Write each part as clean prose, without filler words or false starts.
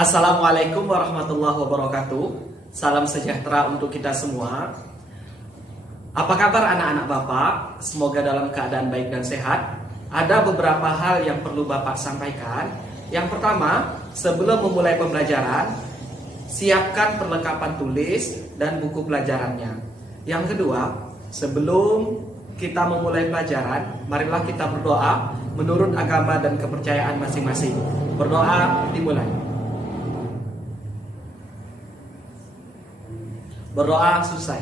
Assalamualaikum warahmatullahi wabarakatuh. Salam sejahtera untuk kita semua. Apa kabar anak-anak Bapak? Semoga dalam keadaan baik dan sehat. Ada beberapa hal yang perlu Bapak sampaikan. Yang pertama, sebelum memulai pembelajaran, siapkan perlengkapan tulis dan buku pelajarannya. Yang kedua, sebelum kita memulai pelajaran, marilah kita berdoa menurut agama dan kepercayaan masing-masing. Berdoa dimulai. Berdoa selesai.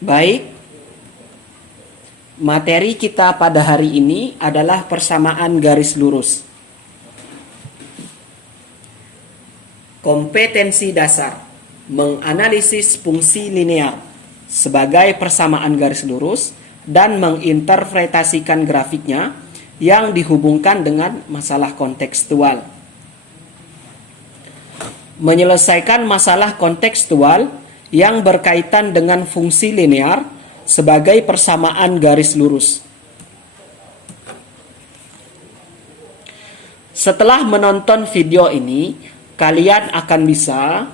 Baik, materi kita pada hari ini adalah persamaan garis lurus. Kompetensi dasar menganalisis fungsi linear sebagai persamaan garis lurus dan menginterpretasikan grafiknya yang dihubungkan dengan masalah kontekstual. Menyelesaikan masalah kontekstual yang berkaitan dengan fungsi linear sebagai persamaan garis lurus. Setelah menonton video ini, kalian akan bisa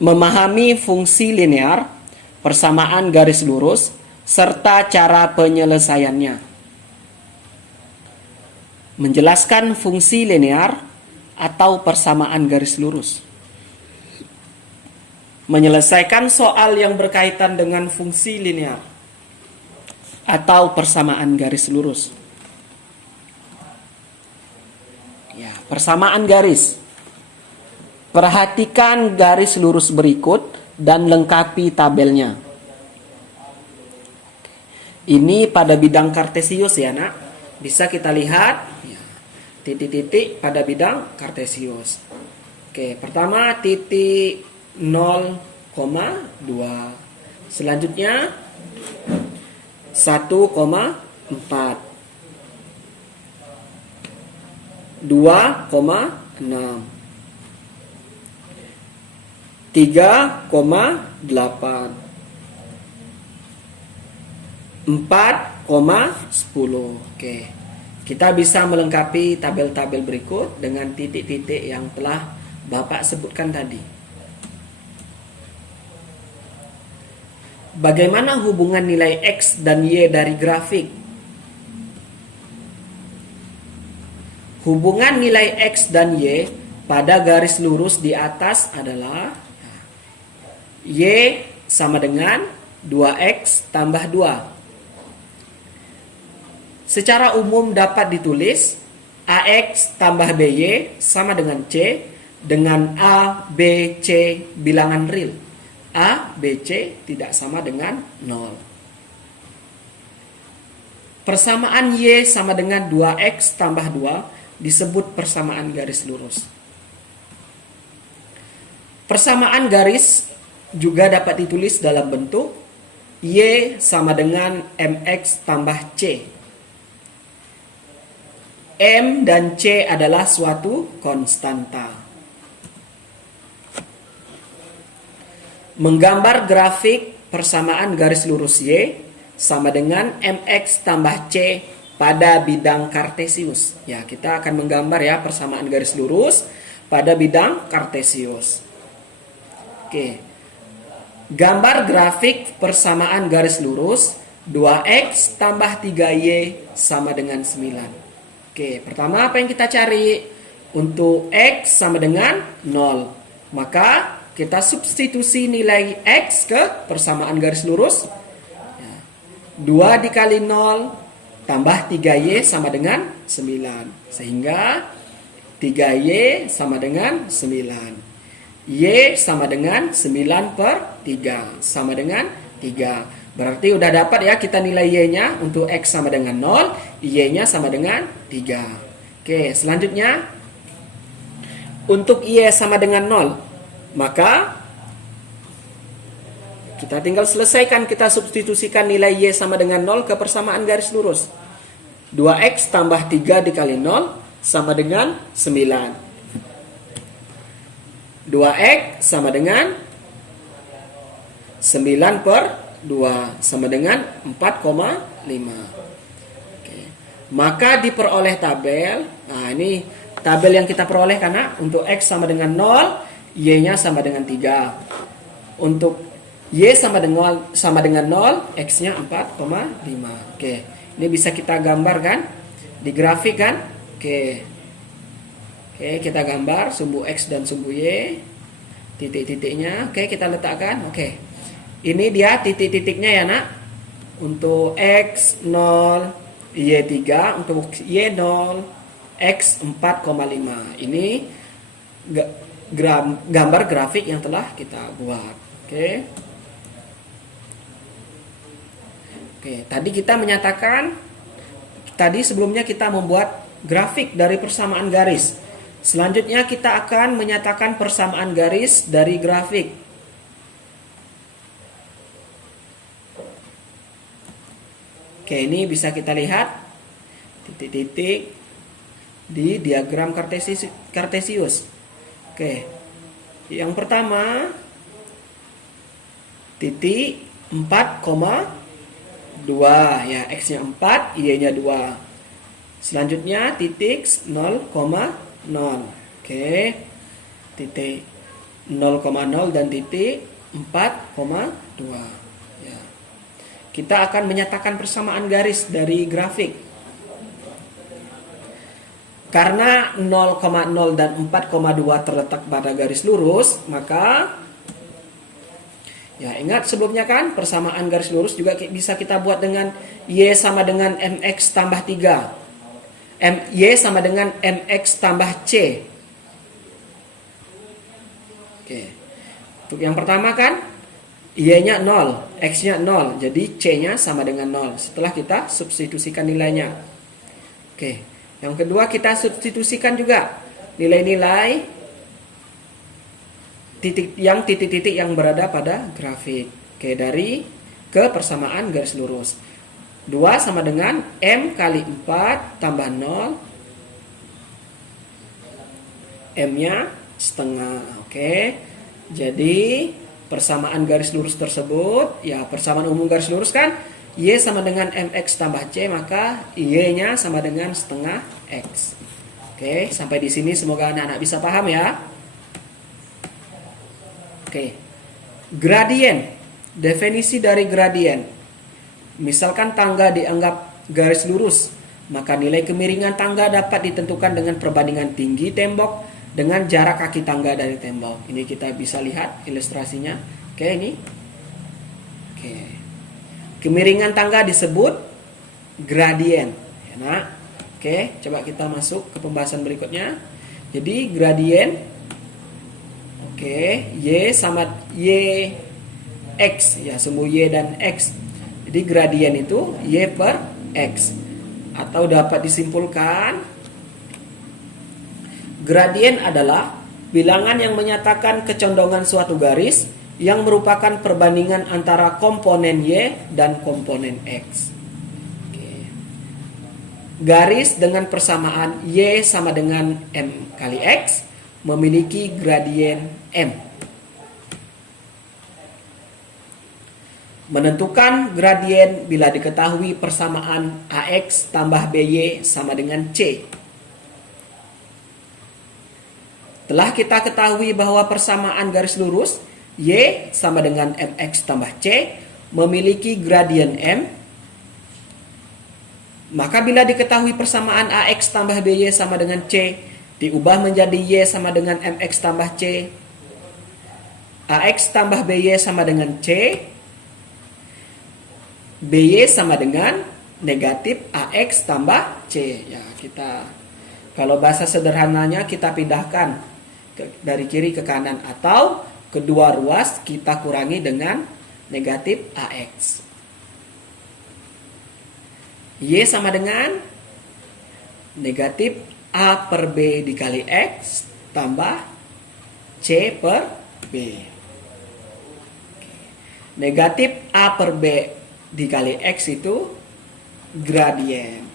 memahami fungsi linear, persamaan garis lurus, serta cara penyelesaiannya. Menjelaskan fungsi linear atau persamaan garis lurus. Menyelesaikan soal yang berkaitan dengan fungsi linear atau persamaan garis lurus. Ya, persamaan garis. Perhatikan garis lurus berikut dan lengkapi tabelnya. Ini pada bidang kartesius ya, Nak. Bisa kita lihat titik-titik pada bidang kartesius. Oke, pertama titik 0,2. Selanjutnya 1,4. 2,6. 3,8. 4,10. Oke. Kita bisa melengkapi tabel-tabel berikut dengan titik-titik yang telah Bapak sebutkan tadi. Bagaimana hubungan nilai X dan Y dari grafik? Hubungan nilai X dan Y pada garis lurus di atas adalah Y sama dengan 2X tambah 2. Secara umum dapat ditulis AX tambah BY sama dengan C dengan A, B, C bilangan real. A, B, C tidak sama dengan 0. Persamaan Y sama dengan 2X tambah 2 disebut persamaan garis lurus. Persamaan garis juga dapat ditulis dalam bentuk Y sama dengan MX tambah C. M dan C adalah suatu konstanta. Menggambar grafik persamaan garis lurus Y sama dengan MX tambah C pada bidang kartesius. Ya, kita akan menggambar ya persamaan garis lurus pada bidang kartesius. Oke. Gambar grafik persamaan garis lurus 2X tambah 3Y sama dengan 9. Oke, pertama apa yang kita cari? Untuk X sama dengan 0. Maka kita substitusi nilai X ke persamaan garis lurus. 2 dikali 0 tambah 3Y sama dengan 9. Sehingga 3Y sama dengan 9. Y sama dengan 9 per 3. Sama dengan 3. Berarti udah dapat ya kita nilai Y-nya untuk X sama dengan 0, Y-nya sama dengan 3. Oke, selanjutnya untuk Y sama dengan 0, maka kita tinggal selesaikan, kita substitusikan nilai Y sama dengan 0 ke persamaan garis lurus. 2X tambah 3 dikali 0 sama dengan 9. 2X sama dengan 9 per 2 sama dengan 4,5. maka diperoleh tabel. Nah, ini tabel yang kita peroleh karena untuk X sama dengan 0, Y-nya sama dengan 3. Untuk Y sama dengan 0, X-nya 4,5. Oke, ini bisa kita gambar kan? Di grafik kan? Oke. Oke, kita gambar sumbu X dan sumbu Y. Titik-titiknya. Oke, kita letakkan. Oke. Ini dia titik-titiknya ya, Nak. Untuk X 0, Y 3, untuk Y 0, X 4,5. Ini gambar grafik yang telah kita buat. Oke. Oke, tadi kita menyatakan, tadi sebelumnya kita membuat grafik dari persamaan garis. Selanjutnya kita akan menyatakan persamaan garis dari grafik. Oke, ini bisa kita lihat titik-titik di diagram Kartesius. Oke, yang pertama titik 4,2 ya, X-nya 4, Y-nya 2. Selanjutnya titik 0,0. Oke. Titik 0,0 dan titik 4,2 ya. Kita akan menyatakan persamaan garis dari grafik. Karena 0,0 dan 4,2 terletak pada garis lurus, maka ya, ingat sebelumnya kan persamaan garis lurus juga bisa kita buat dengan Y sama dengan MX tambah 3. Y sama dengan MX tambah C. Oke. Untuk yang pertama kan Y-nya 0, X-nya 0. Jadi C-nya sama dengan 0. Setelah kita substitusikan nilainya. Oke. Yang kedua kita substitusikan juga nilai-nilai titik-titik yang berada pada grafik. Oke, dari ke persamaan garis lurus. 2 sama dengan M kali 4 tambah 0. M-nya setengah. Oke. Jadi persamaan garis lurus tersebut, ya persamaan umum garis lurus kan Y sama dengan MX tambah C, maka Y-nya sama dengan setengah X. Oke, sampai di sini semoga anak-anak bisa paham ya. Oke. Gradien. Definisi dari gradien. Misalkan tangga dianggap garis lurus, maka nilai kemiringan tangga dapat ditentukan dengan perbandingan tinggi tembok dengan jarak kaki tangga dari tembok. Ini kita bisa lihat ilustrasinya. Oke, ini. Oke. Kemiringan tangga disebut gradien. Ya, Nak. Oke, coba kita masuk ke pembahasan berikutnya. Jadi gradien, oke, Y sama Y X, ya sumbu Y dan X. Jadi gradien itu Y per X. Atau dapat disimpulkan, gradien adalah bilangan yang menyatakan kecondongan suatu garis yang merupakan perbandingan antara komponen Y dan komponen X. Oke. Garis dengan persamaan Y sama dengan M kali X memiliki gradien M. Menentukan gradien bila diketahui persamaan AX tambah BY sama dengan C. Telah kita ketahui bahwa persamaan garis lurus Y sama dengan MX tambah C memiliki gradien M. Maka bila diketahui persamaan AX tambah BY sama dengan C diubah menjadi Y sama dengan MX tambah C, AX tambah BY sama dengan C, BY sama dengan negatif AX tambah C. Ya, kita kalau bahasa sederhananya kita pindahkan dari kiri ke kanan, atau kedua ruas kita kurangi dengan negatif AX. Y sama dengan negatif A per B dikali X tambah C per B. Negatif A per B dikali X itu gradien.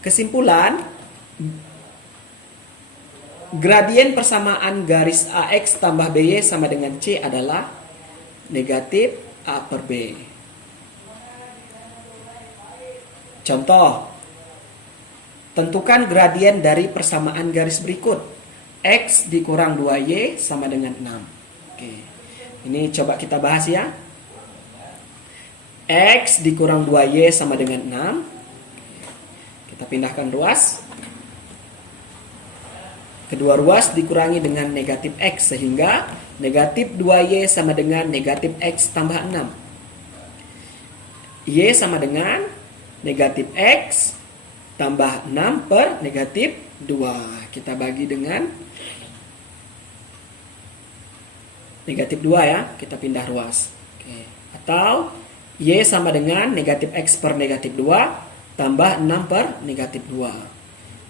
Kesimpulan, gradien persamaan garis AX tambah BY sama dengan C adalah negatif A per B. Contoh, tentukan gradien dari persamaan garis berikut. X dikurang 2Y sama dengan 6. Oke. Ini coba kita bahas ya. X dikurang 2Y sama dengan 6. Kita pindahkan ruas. Kedua ruas dikurangi dengan negatif X, sehingga negatif 2Y sama dengan negatif X tambah 6. Y sama dengan negatif X tambah 6 per negatif 2. Kita bagi dengan negatif 2 ya. Kita pindah ruas. Oke. Atau Y sama dengan negatif X per negatif 2 tambah 6 per negatif 2.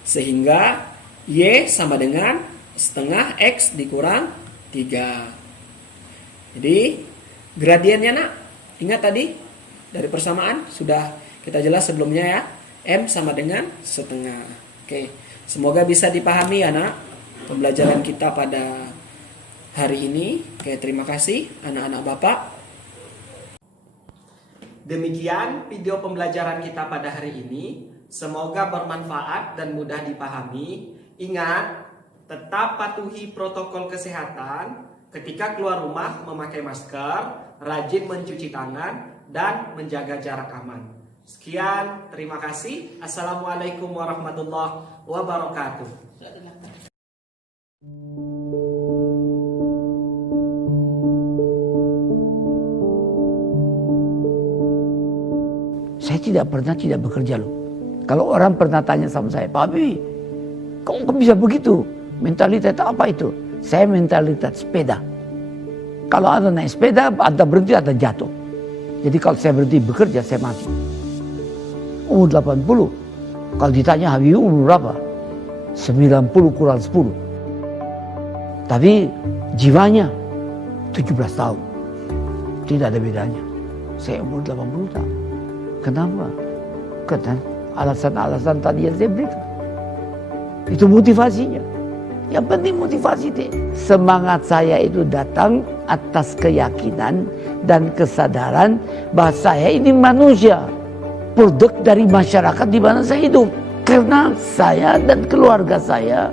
Sehingga Y sama dengan setengah X dikurang 3. Jadi gradiennya nak, ingat tadi dari persamaan sudah kita jelas sebelumnya ya. M sama dengan setengah. Oke, semoga bisa dipahami anak pembelajaran kita pada hari ini. Oke, terima kasih anak-anak Bapak. Demikian video pembelajaran kita pada hari ini. Semoga bermanfaat dan mudah dipahami. Ingat, tetap patuhi protokol kesehatan. Ketika keluar rumah memakai masker, rajin mencuci tangan, dan menjaga jarak aman. Sekian, terima kasih. Assalamualaikum warahmatullahi wabarakatuh. Saya tidak pernah tidak bekerja loh. Kalau orang pernah tanya sama saya, Pak Habibie, kamu kok bisa begitu? Mentalitas apa itu? Saya mentalitas sepeda. Kalau Anda naik sepeda, Anda berhenti, Anda jatuh. Jadi kalau saya berhenti bekerja, saya mati. Umur 80. Kalau ditanya Habibie umur berapa? 90 kurang 10. Tapi jiwanya 17 tahun. Tidak ada bedanya. Saya umur 80 tahun. Kenapa? Karena alasan-alasan tadi yang saya berikan. Itu motivasinya. Yang penting motivasi deh. Semangat saya itu datang atas keyakinan dan kesadaran bahwa saya ini manusia, produk dari masyarakat di mana saya hidup. Karena saya dan keluarga saya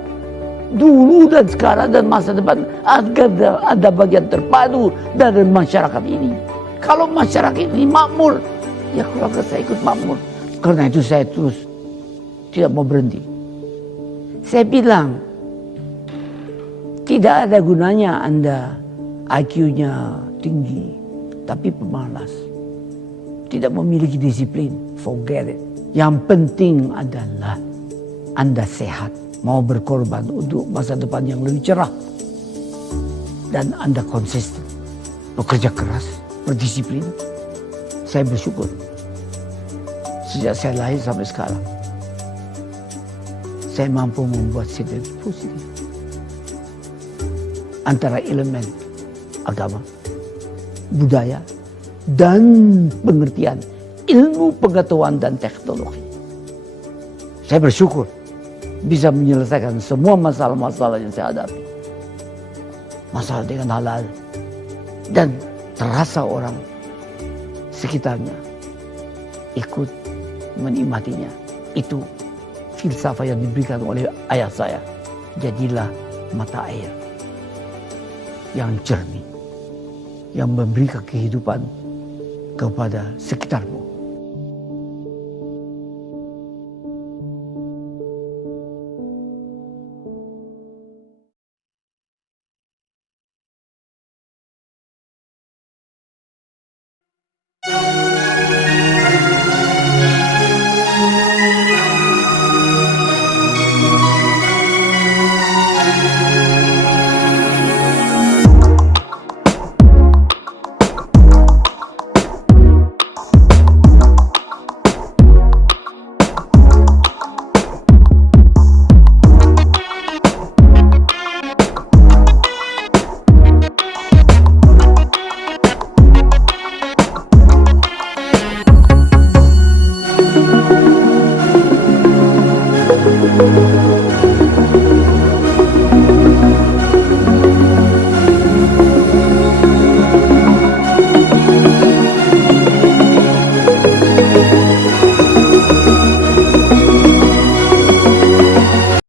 dulu dan sekarang dan masa depan ada bagian terpadu dari masyarakat ini. Kalau masyarakat ini makmur, ya keluarga saya ikut makmur. Karena itu saya terus tidak mau berhenti. Saya bilang, tidak ada gunanya Anda IQ-nya tinggi, tapi pemalas. Tidak memiliki disiplin, forget it. Yang penting adalah Anda sehat, mau berkorban untuk masa depan yang lebih cerah. Dan Anda konsisten, bekerja keras, berdisiplin. Saya bersyukur. Sejak saya lahir sampai sekarang, saya mampu membuat sinergi positif antara elemen agama, budaya, dan pengertian ilmu pengetahuan dan teknologi. Saya bersyukur bisa menyelesaikan semua masalah-masalah yang saya hadapi. Masalah dengan halal. Dan terasa orang sekitarnya ikut menikmatinya. Itu filsafat yang diberikan oleh ayah saya. Jadilah mata air yang jernih, yang memberikan kehidupan kepada sekitarmu.